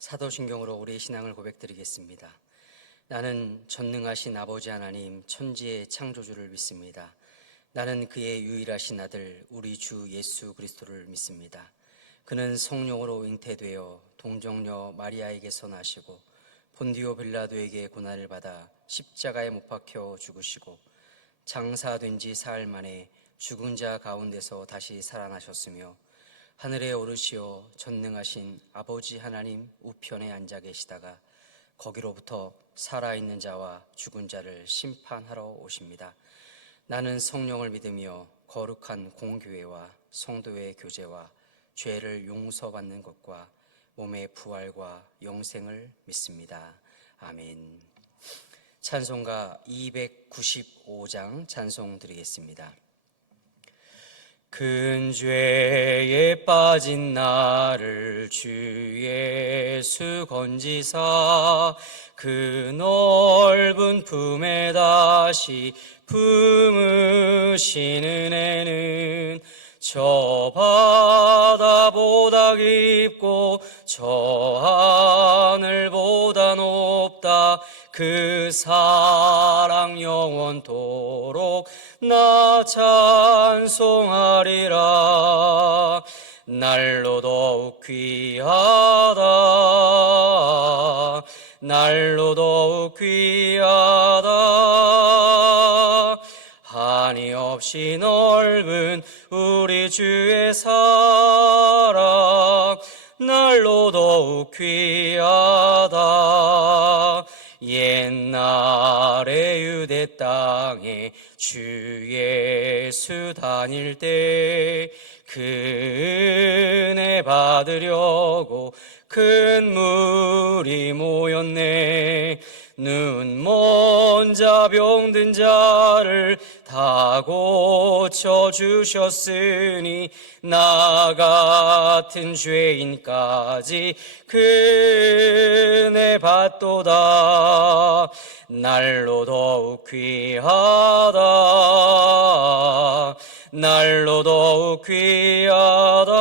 사도신경으로 우리의 신앙을 고백드리겠습니다. 나는 전능하신 아버지 하나님 천지의 창조주를 믿습니다. 나는 그의 유일하신 아들 우리 주 예수 그리스도를 믿습니다. 그는 성령으로 잉태되어 동정녀 마리아에게서 나시고 본디오 빌라도에게 고난을 받아 십자가에 못 박혀 죽으시고 장사된 지 사흘 만에 죽은 자 가운데서 다시 살아나셨으며 하늘에 오르시어 전능하신 아버지 하나님 우편에 앉아 계시다가 거기로부터 살아있는 자와 죽은 자를 심판하러 오십니다. 나는 성령을 믿으며 거룩한 공교회와 성도의 교제와 죄를 용서받는 것과 몸의 부활과 영생을 믿습니다. 아멘. 찬송가 295장 찬송 드리겠습니다. 큰 죄에 빠진 나를 주 예수 건지사 그 넓은 품에 다시 품으신 은혜는 저 바다보다 깊고 저 하늘보다 높다. 그 사랑 영원토록 나 찬송하리라. 날로 더욱 귀하다. 날로 더욱 귀하다. 한이 없이 넓은 우리 주의 사랑 날로 더욱 귀하다. 옛날에 유대 땅에 주 예수 다닐 때 그 은혜 받으려고 큰 무리 모였네. 눈먼 자 병든 자를 다 고쳐주셨으니 나 같은 죄인까지 그 은혜 받도다. 날로 더욱 귀하다. 날로 더욱 귀하다.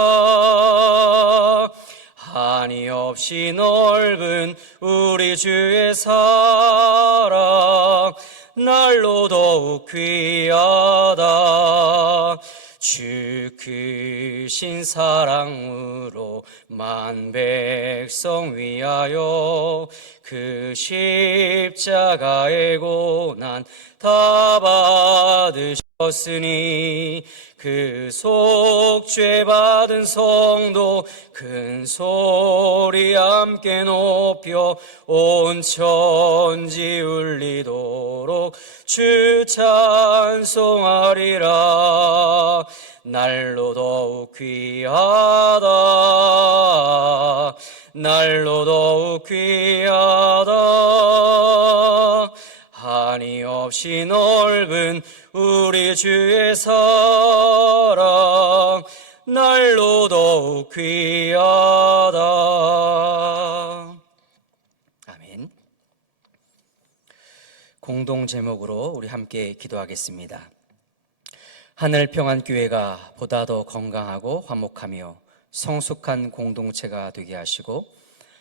한이 없이 넓은 우리 주의 사랑 날로 더욱 귀하다. 주 크신 사랑으로 만 백성 위하여 그 십자가의 고난 다 받으셨으니 그 속죄 받은 성도 큰 소리 함께 높여 온 천지 울리도록 주 찬송하리라. 날로 더욱 귀하다. 날로 더욱 귀하다. 한이 없이 넓은 우리 주의 사랑 날로 더욱 귀하다. 아멘. 공동 제목으로 우리 함께 기도하겠습니다. 하늘평안교회가 보다 더 건강하고 화목하며 성숙한 공동체가 되게 하시고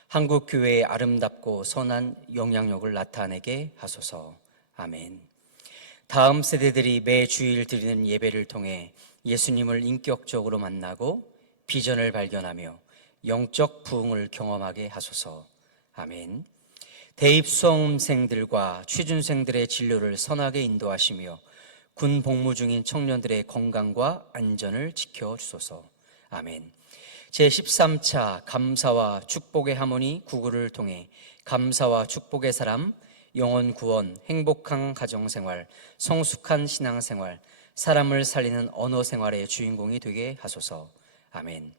한국교회의 아름답고 선한 영향력을 나타내게 하소서. 아멘. 다음 세대들이 매 주일 드리는 예배를 통해 예수님을 인격적으로 만나고 비전을 발견하며 영적 부흥을 경험하게 하소서. 아멘. 대입 수험생들과 취준생들의 진로를 선하게 인도하시며 군 복무 중인 청년들의 건강과 안전을 지켜주소서. 아멘. 제13차 감사와 축복의 하모니 구구를 통해 감사와 축복의 사람, 영혼 구원, 행복한 가정생활, 성숙한 신앙생활, 사람을 살리는 언어생활의 주인공이 되게 하소서. 아멘.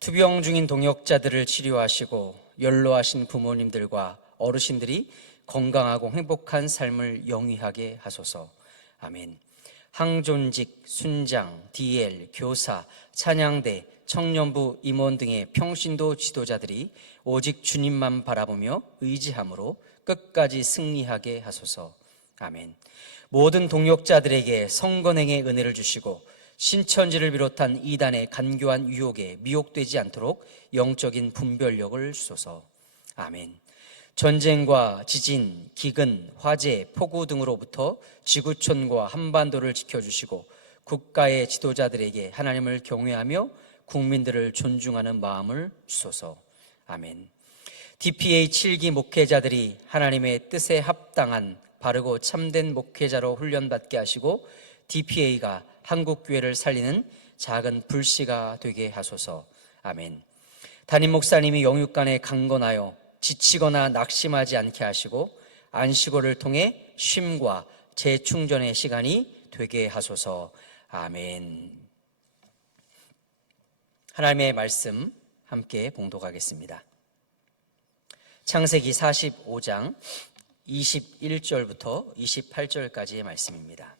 투병 중인 동역자들을 치료하시고 연로하신 부모님들과 어르신들이 건강하고 행복한 삶을 영위하게 하소서. 아멘. 항존직, 순장, DL, 교사, 찬양대, 청년부, 임원 등의 평신도 지도자들이 오직 주님만 바라보며 의지함으로 끝까지 승리하게 하소서. 아멘. 모든 동역자들에게 성건행의 은혜를 주시고 신천지를 비롯한 이단의 간교한 유혹에 미혹되지 않도록 영적인 분별력을 주소서. 아멘. 전쟁과 지진, 기근, 화재, 폭우 등으로부터 지구촌과 한반도를 지켜주시고 국가의 지도자들에게 하나님을 경외하며 국민들을 존중하는 마음을 주소서. 아멘. DPA 7기 목회자들이 하나님의 뜻에 합당한 바르고 참된 목회자로 훈련받게 하시고 DPA가 한국교회를 살리는 작은 불씨가 되게 하소서. 아멘. 담임 목사님이 영육간에 강건하여 지치거나 낙심하지 않게 하시고 안식월을 통해 쉼과 재충전의 시간이 되게 하소서. 아멘. 하나님의 말씀 함께 봉독하겠습니다. 창세기 45장 21절부터 28절까지의 말씀입니다.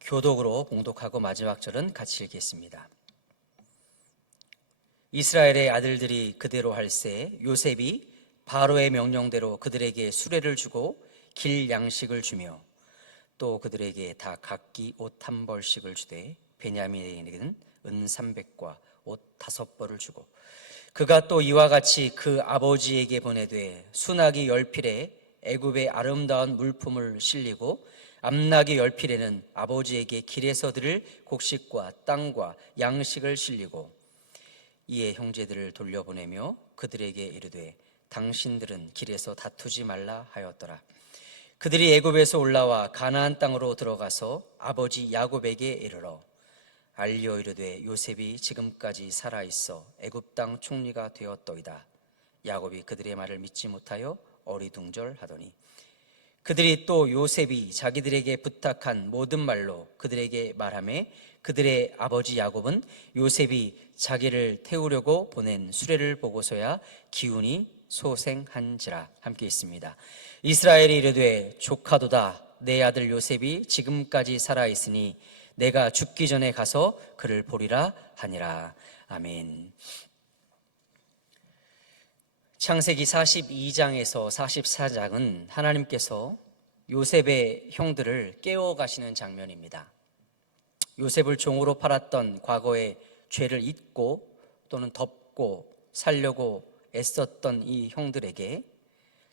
교독으로 봉독하고 마지막 절은 같이 읽겠습니다. 이스라엘의 아들들이 그대로 할세 요셉이 바로의 명령대로 그들에게 수레를 주고 길 양식을 주며 또 그들에게 다 각기 옷 한 벌씩을 주되 베냐민에게는 은 300과 옷 5벌을 주고 그가 또 이와 같이 그 아버지에게 보내되 순하기 10필에 애굽의 아름다운 물품을 실리고 암나기 10필에는 아버지에게 길에서 드릴 곡식과 땅과 양식을 실리고 이에 형제들을 돌려보내며 그들에게 이르되 당신들은 길에서 다투지 말라 하였더라. 그들이 애굽에서 올라와 가나안 땅으로 들어가서 아버지 야곱에게 이르러 알려 이르되 요셉이 지금까지 살아있어 애굽 땅 총리가 되었더이다. 야곱이 그들의 말을 믿지 못하여 어리둥절하더니 그들이 또 요셉이 자기들에게 부탁한 모든 말로 그들에게 말하며 그들의 아버지 야곱은 요셉이 자기를 태우려고 보낸 수레를 보고서야 기운이 소생한지라. 함께 있습니다. 이스라엘이 이르되 조카도다. 내 아들 요셉이 지금까지 살아있으니 내가 죽기 전에 가서 그를 보리라 하니라. 아멘. 창세기 42장에서 44장은 하나님께서 요셉의 형들을 깨워가시는 장면입니다. 요셉을 종으로 팔았던 과거의 죄를 잊고 또는 덮고 살려고 애썼던 이 형들에게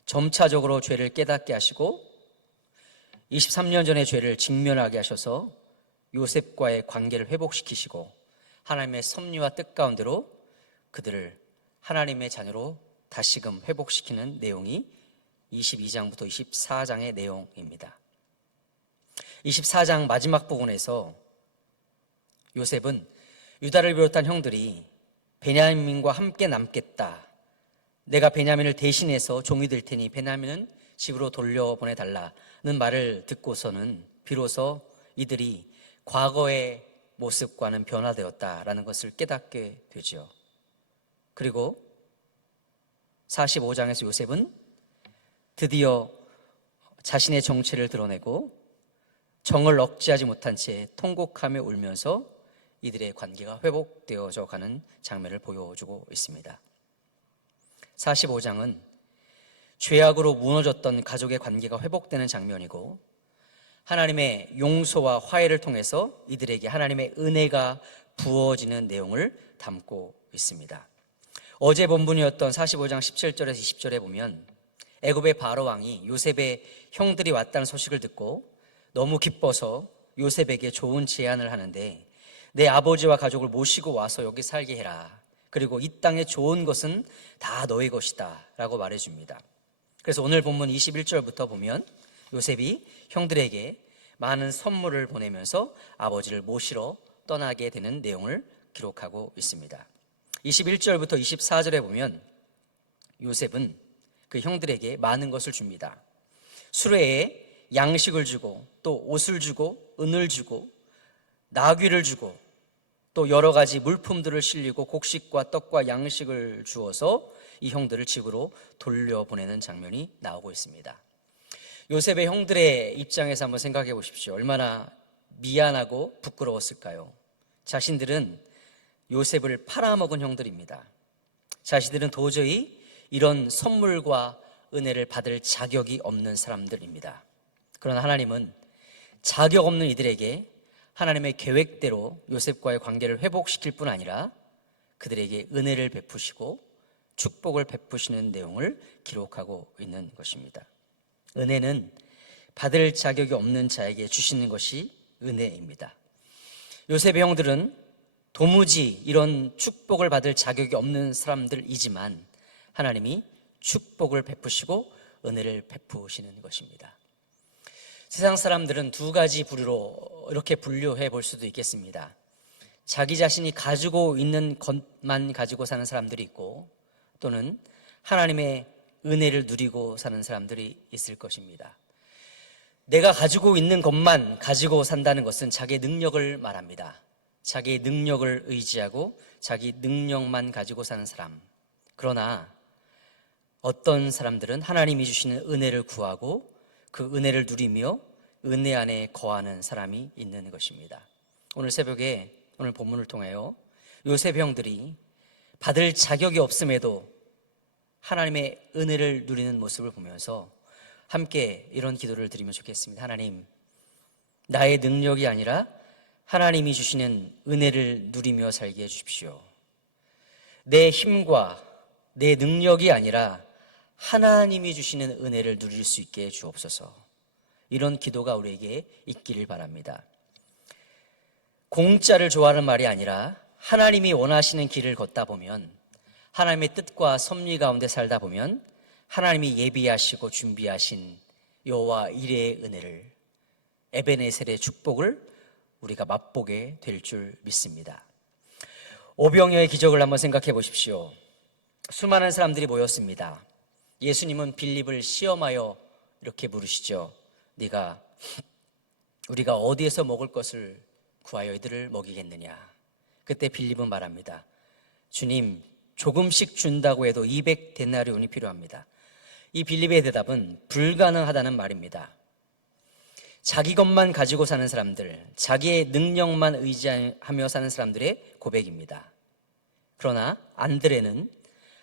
점차적으로 죄를 깨닫게 하시고 23년 전의 죄를 직면하게 하셔서 요셉과의 관계를 회복시키시고 하나님의 섭리와 뜻 가운데로 그들을 하나님의 자녀로 다시금 회복시키는 내용이 22장부터 24장의 내용입니다. 24장 마지막 부분에서 요셉은 유다를 비롯한 형들이 베냐민과 함께 남겠다. 내가 베냐민을 대신해서 종이 될 테니 베냐민은 집으로 돌려보내달라는 말을 듣고서는 비로소 이들이 과거의 모습과는 변화되었다라는 것을 깨닫게 되죠. 그리고 45장에서 요셉은 드디어 자신의 정체를 드러내고 정을 억제하지 못한 채 통곡하며 울면서 이들의 관계가 회복되어져 가는 장면을 보여주고 있습니다. 45장은 죄악으로 무너졌던 가족의 관계가 회복되는 장면이고 하나님의 용서와 화해를 통해서 이들에게 하나님의 은혜가 부어지는 내용을 담고 있습니다. 어제 본문이었던 45장 17절에서 20절에 보면 애굽의 바로 왕이 요셉의 형들이 왔다는 소식을 듣고 너무 기뻐서 요셉에게 좋은 제안을 하는데 내 아버지와 가족을 모시고 와서 여기 살게 해라. 그리고 이 땅의 좋은 것은 다 너의 것이다 라고 말해줍니다. 그래서 오늘 본문 21절부터 보면 요셉이 형들에게 많은 선물을 보내면서 아버지를 모시러 떠나게 되는 내용을 기록하고 있습니다. 21절부터 24절에 보면 요셉은 그 형들에게 많은 것을 줍니다. 수레에 양식을 주고 또 옷을 주고 은을 주고 나귀를 주고 또 여러 가지 물품들을 실리고 곡식과 떡과 양식을 주어서 이 형들을 집으로 돌려보내는 장면이 나오고 있습니다. 요셉의 형들의 입장에서 한번 생각해 보십시오. 얼마나 미안하고 부끄러웠을까요? 자신들은 요셉을 팔아먹은 형들입니다. 자신들은 도저히 이런 선물과 은혜를 받을 자격이 없는 사람들입니다. 그러나 하나님은 자격 없는 이들에게 하나님의 계획대로 요셉과의 관계를 회복시킬 뿐 아니라 그들에게 은혜를 베푸시고 축복을 베푸시는 내용을 기록하고 있는 것입니다. 은혜는 받을 자격이 없는 자에게 주시는 것이 은혜입니다. 요셉의 형들은 도무지 이런 축복을 받을 자격이 없는 사람들이지만 하나님이 축복을 베푸시고 은혜를 베푸시는 것입니다. 세상 사람들은 두 가지 부류로 이렇게 분류해 볼 수도 있겠습니다. 자기 자신이 가지고 있는 것만 가지고 사는 사람들이 있고, 또는 하나님의 은혜를 누리고 사는 사람들이 있을 것입니다. 내가 가지고 있는 것만 가지고 산다는 것은 자기의 능력을 말합니다. 자기의 능력을 의지하고 자기 능력만 가지고 사는 사람. 그러나 어떤 사람들은 하나님이 주시는 은혜를 구하고 그 은혜를 누리며 은혜 안에 거하는 사람이 있는 것입니다. 오늘 새벽에 오늘 본문을 통하여 요셉 형들이 받을 자격이 없음에도 하나님의 은혜를 누리는 모습을 보면서 함께 이런 기도를 드리면 좋겠습니다. 하나님, 나의 능력이 아니라 하나님이 주시는 은혜를 누리며 살게 해주십시오. 내 힘과 내 능력이 아니라 하나님이 주시는 은혜를 누릴 수 있게 해 주옵소서. 이런 기도가 우리에게 있기를 바랍니다. 공짜를 좋아하는 말이 아니라 하나님이 원하시는 길을 걷다 보면, 하나님의 뜻과 섭리 가운데 살다 보면 하나님이 예비하시고 준비하신 여호와 이레의 은혜를, 에베네셀의 축복을 우리가 맛보게 될 줄 믿습니다. 오병이어의 기적을 한번 생각해 보십시오. 수많은 사람들이 모였습니다. 예수님은 빌립을 시험하여 이렇게 물으시죠. 우리가 어디에서 먹을 것을 구하여 이들을 먹이겠느냐? 그때 빌립은 말합니다. 주님, 조금씩 준다고 해도 200데나리온이 필요합니다. 이 빌립의 대답은 불가능하다는 말입니다. 자기 것만 가지고 사는 사람들, 자기의 능력만 의지하며 사는 사람들의 고백입니다. 그러나 안드레는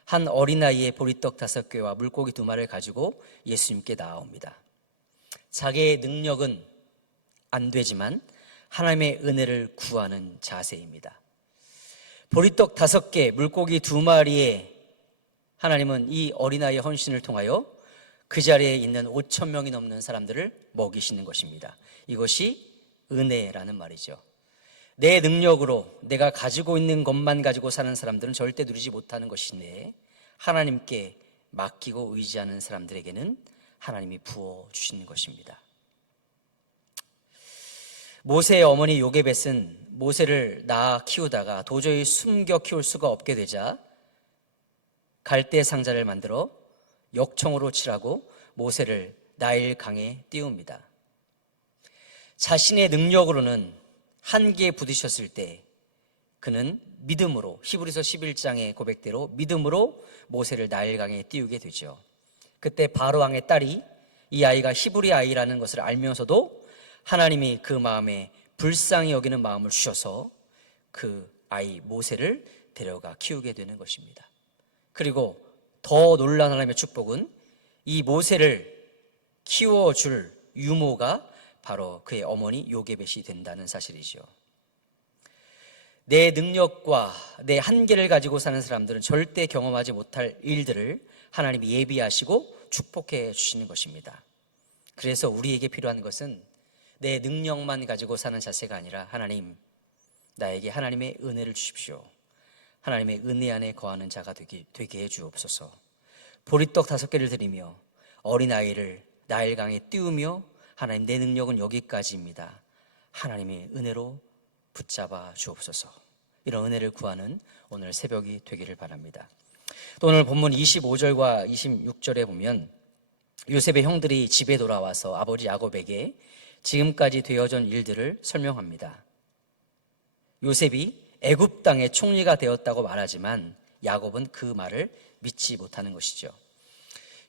한 어린아이의 보리떡 5개와 물고기 2마리를 가지고 예수님께 나아옵니다. 자기의 능력은 안 되지만 하나님의 은혜를 구하는 자세입니다. 보리떡 5개, 물고기 2마리에 하나님은 이 어린아이의 헌신을 통하여 그 자리에 있는 5,000명이 넘는 사람들을 먹이시는 것입니다. 이것이 은혜라는 말이죠. 내 능력으로 내가 가지고 있는 것만 가지고 사는 사람들은 절대 누리지 못하는 것인데, 하나님께 맡기고 의지하는 사람들에게는 하나님이 부어주시는 것입니다. 모세의 어머니 요게벳은 모세를 낳아 키우다가 도저히 숨겨 키울 수가 없게 되자 갈대 상자를 만들어 역청으로 칠하고 모세를 나일 강에 띄웁니다. 자신의 능력으로는 한계에 부딪혔을 때 그는 믿음으로, 히브리서 11장의 고백대로 믿음으로 모세를 나일 강에 띄우게 되죠. 그때 바로 왕의 딸이 이 아이가 히브리 아이라는 것을 알면서도 하나님이 그 마음에 불쌍히 여기는 마음을 주셔서 그 아이 모세를 데려가 키우게 되는 것입니다. 그리고 더 놀라운 하나님의 축복은 이 모세를 키워줄 유모가 바로 그의 어머니 요게벳이 된다는 사실이죠. 내 능력과 내 한계를 가지고 사는 사람들은 절대 경험하지 못할 일들을 하나님이 예비하시고 축복해 주시는 것입니다. 그래서 우리에게 필요한 것은 내 능력만 가지고 사는 자세가 아니라, 하나님, 나에게 하나님의 은혜를 주십시오. 하나님의 은혜 안에 거하는 자가 되게 해 주옵소서. 보리떡 5개를 드리며 어린아이를 나일강에 띄우며, 하나님, 내 능력은 여기까지입니다. 하나님의 은혜로 붙잡아 주옵소서. 이런 은혜를 구하는 오늘 새벽이 되기를 바랍니다. 또 오늘 본문 25절과 26절에 보면 요셉의 형들이 집에 돌아와서 아버지 야곱에게 지금까지 되어진 일들을 설명합니다. 요셉이 애굽 땅의 총리가 되었다고 말하지만 야곱은 그 말을 믿지 못하는 것이죠.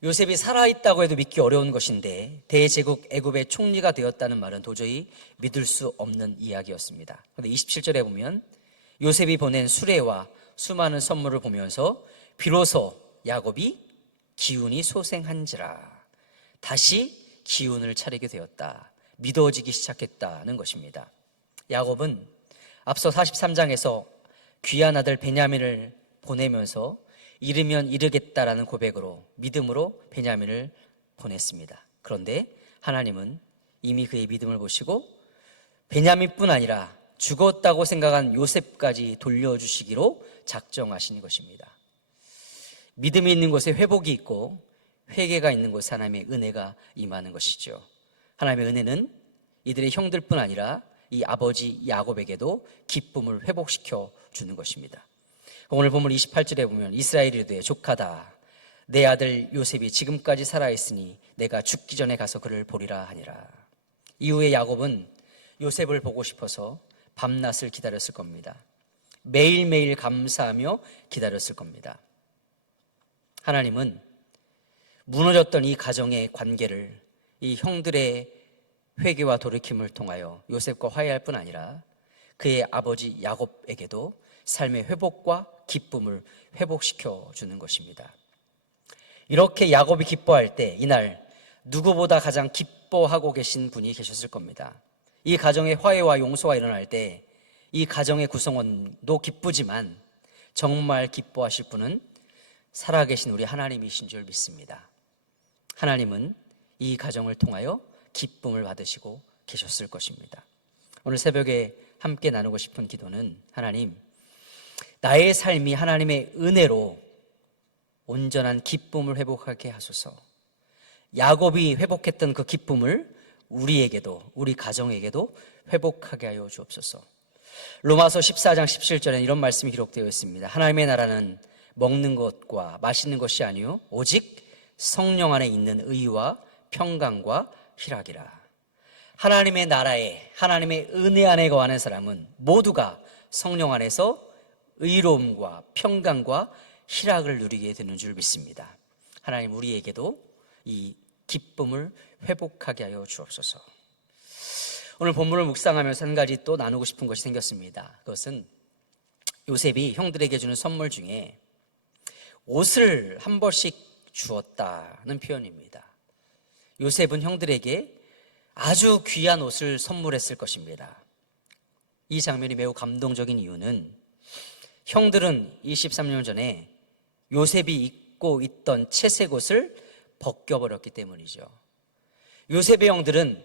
요셉이 살아있다고 해도 믿기 어려운 것인데 대제국 애굽의 총리가 되었다는 말은 도저히 믿을 수 없는 이야기였습니다. 그런데 27절에 보면 요셉이 보낸 수레와 수많은 선물을 보면서 비로소 야곱이 기운이 소생한지라, 다시 기운을 차리게 되었다, 믿어지기 시작했다는 것입니다. 야곱은 앞서 43장에서 귀한 아들 베냐민을 보내면서 이르면 이르겠다라는 고백으로, 믿음으로 베냐민을 보냈습니다. 그런데 하나님은 이미 그의 믿음을 보시고 베냐민뿐 아니라 죽었다고 생각한 요셉까지 돌려주시기로 작정하신 것입니다. 믿음이 있는 곳에 회복이 있고 회개가 있는 곳에 하나님의 은혜가 임하는 것이죠. 하나님의 은혜는 이들의 형들뿐 아니라 이 아버지 야곱에게도 기쁨을 회복시켜 주는 것입니다. 오늘 본문 28절에 보면 이스라엘이 이르되 조카다 내 아들 요셉이 지금까지 살아있으니 내가 죽기 전에 가서 그를 보리라 하니라. 이후에 야곱은 요셉을 보고 싶어서 밤낮을 기다렸을 겁니다. 매일매일 감사하며 기다렸을 겁니다. 하나님은 무너졌던 이 가정의 관계를 이 형들의 회개와 돌이킴을 통하여 요셉과 화해할 뿐 아니라 그의 아버지 야곱에게도 삶의 회복과 기쁨을 회복시켜 주는 것입니다. 이렇게 야곱이 기뻐할 때 이날 누구보다 가장 기뻐하고 계신 분이 계셨을 겁니다. 이 가정의 화해와 용서가 일어날 때 이 가정의 구성원도 기쁘지만 정말 기뻐하실 분은 살아계신 우리 하나님이신 줄 믿습니다. 하나님은 이 가정을 통하여 기쁨을 받으시고 계셨을 것입니다. 오늘 새벽에 함께 나누고 싶은 기도는 하나님, 나의 삶이 하나님의 은혜로 온전한 기쁨을 회복하게 하소서. 야곱이 회복했던 그 기쁨을 우리에게도, 우리 가정에게도 회복하게 하여 주옵소서. 로마서 14장 17절에 이런 말씀이 기록되어 있습니다. 하나님의 나라는 먹는 것과 마시는 것이 아니요 오직 성령 안에 있는 의와 평강과 희락이라. 하나님의 나라에, 하나님의 은혜 안에 거하는 사람은 모두가 성령 안에서 의로움과 평강과 희락을 누리게 되는 줄 믿습니다. 하나님, 우리에게도 이 기쁨을 회복하게 하여 주옵소서. 오늘 본문을 묵상하면서 한 가지 또 나누고 싶은 것이 생겼습니다. 그것은 요셉이 형들에게 주는 선물 중에 옷을 한 벌씩 주었다는 표현입니다. 요셉은 형들에게 아주 귀한 옷을 선물했을 것입니다. 이 장면이 매우 감동적인 이유는 형들은 23년 전에 요셉이 입고 있던 채색 옷을 벗겨버렸기 때문이죠. 요셉의 형들은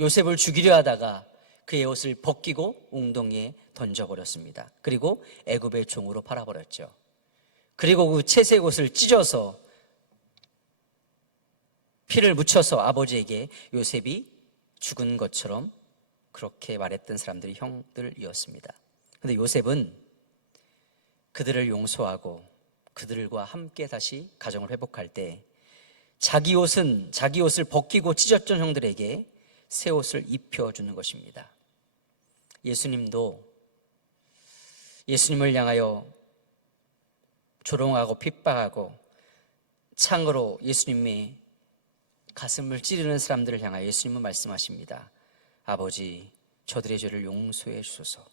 요셉을 죽이려 하다가 그의 옷을 벗기고 웅덩이에 던져버렸습니다. 그리고 애굽의 종으로 팔아버렸죠. 그리고 그 채색 옷을 찢어서 피를 묻혀서 아버지에게 요셉이 죽은 것처럼 그렇게 말했던 사람들이 형들이었습니다. 그런데 요셉은 그들을 용서하고 그들과 함께 다시 가정을 회복할 때 자기 옷을 벗기고 찢었던 형들에게 새 옷을 입혀주는 것입니다. 예수님도 예수님을 향하여 조롱하고 핍박하고 창으로 예수님의 가슴을 찌르는 사람들을 향하여 예수님은 말씀하십니다. 아버지, 저들의 죄를 용서해 주소서.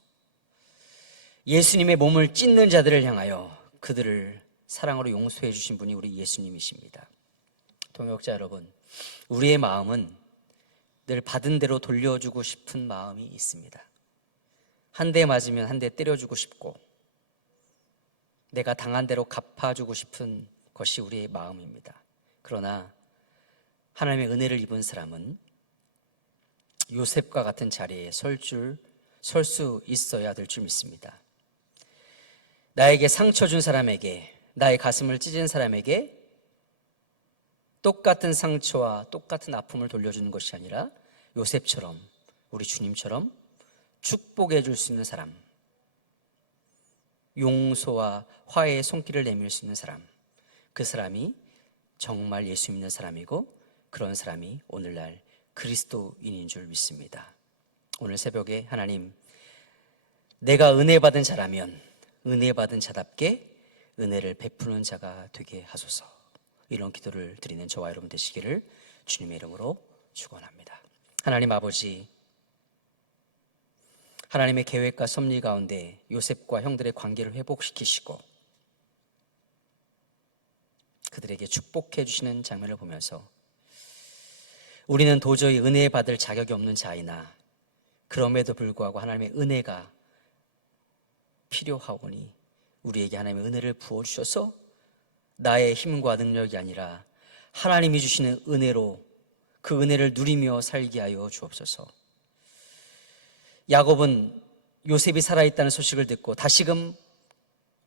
예수님의 몸을 찢는 자들을 향하여 그들을 사랑으로 용서해 주신 분이 우리 예수님이십니다. 동역자 여러분, 우리의 마음은 늘 받은 대로 돌려주고 싶은 마음이 있습니다. 한 대 맞으면 한 대 때려주고 싶고 내가 당한 대로 갚아주고 싶은 것이 우리의 마음입니다. 그러나 하나님의 은혜를 입은 사람은 요셉과 같은 자리에 설 수 있어야 될 줄 믿습니다. 나에게 상처 준 사람에게, 나의 가슴을 찢은 사람에게 똑같은 상처와 똑같은 아픔을 돌려주는 것이 아니라 요셉처럼, 우리 주님처럼 축복해 줄 수 있는 사람, 용서와 화해의 손길을 내밀 수 있는 사람, 그 사람이 정말 예수 믿는 사람이고 그런 사람이 오늘날 그리스도인인 줄 믿습니다. 오늘 새벽에 하나님, 내가 은혜 받은 자라면 은혜 받은 자답게 은혜를 베푸는 자가 되게 하소서. 이런 기도를 드리는 저와 여러분 되시기를 주님의 이름으로 축원합니다. 하나님 아버지, 하나님의 계획과 섭리 가운데 요셉과 형들의 관계를 회복시키시고 그들에게 축복해 주시는 장면을 보면서 우리는 도저히 은혜 받을 자격이 없는 자이나 그럼에도 불구하고 하나님의 은혜가 필요하오니 우리에게 하나님의 은혜를 부어주셔서 나의 힘과 능력이 아니라 하나님이 주시는 은혜로 그 은혜를 누리며 살게 하여 주옵소서. 야곱은 요셉이 살아있다는 소식을 듣고 다시금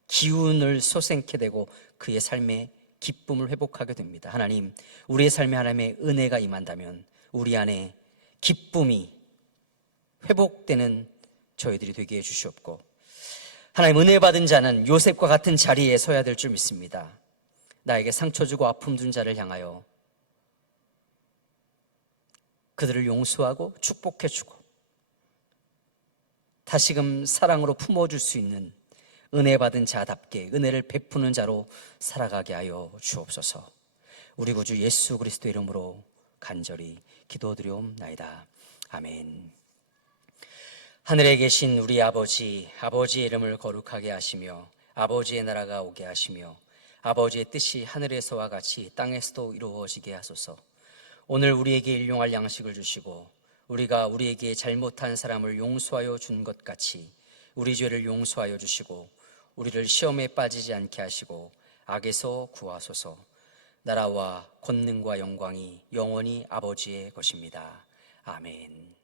기운을 솟게 되고 그의 삶에 기쁨을 회복하게 됩니다. 하나님, 우리의 삶에 하나님의 은혜가 임한다면 우리 안에 기쁨이 회복되는 저희들이 되게 해주시옵고, 하나님, 은혜 받은 자는 요셉과 같은 자리에 서야 될 줄 믿습니다. 나에게 상처 주고 아픔 준 자를 향하여 그들을 용서하고 축복해 주고 다시금 사랑으로 품어줄 수 있는 은혜 받은 자답게 은혜를 베푸는 자로 살아가게 하여 주옵소서. 우리 구주 예수 그리스도 이름으로 간절히 기도드리옵나이다. 아멘. 하늘에 계신 우리 아버지, 아버지의 이름을 거룩하게 하시며 아버지의 나라가 오게 하시며 아버지의 뜻이 하늘에서와 같이 땅에서도 이루어지게 하소서. 오늘 우리에게 일용할 양식을 주시고 우리가 우리에게 잘못한 사람을 용서하여 준 것 같이 우리 죄를 용서하여 주시고 우리를 시험에 빠지지 않게 하시고 악에서 구하소서. 나라와 권능과 영광이 영원히 아버지의 것입니다. 아멘.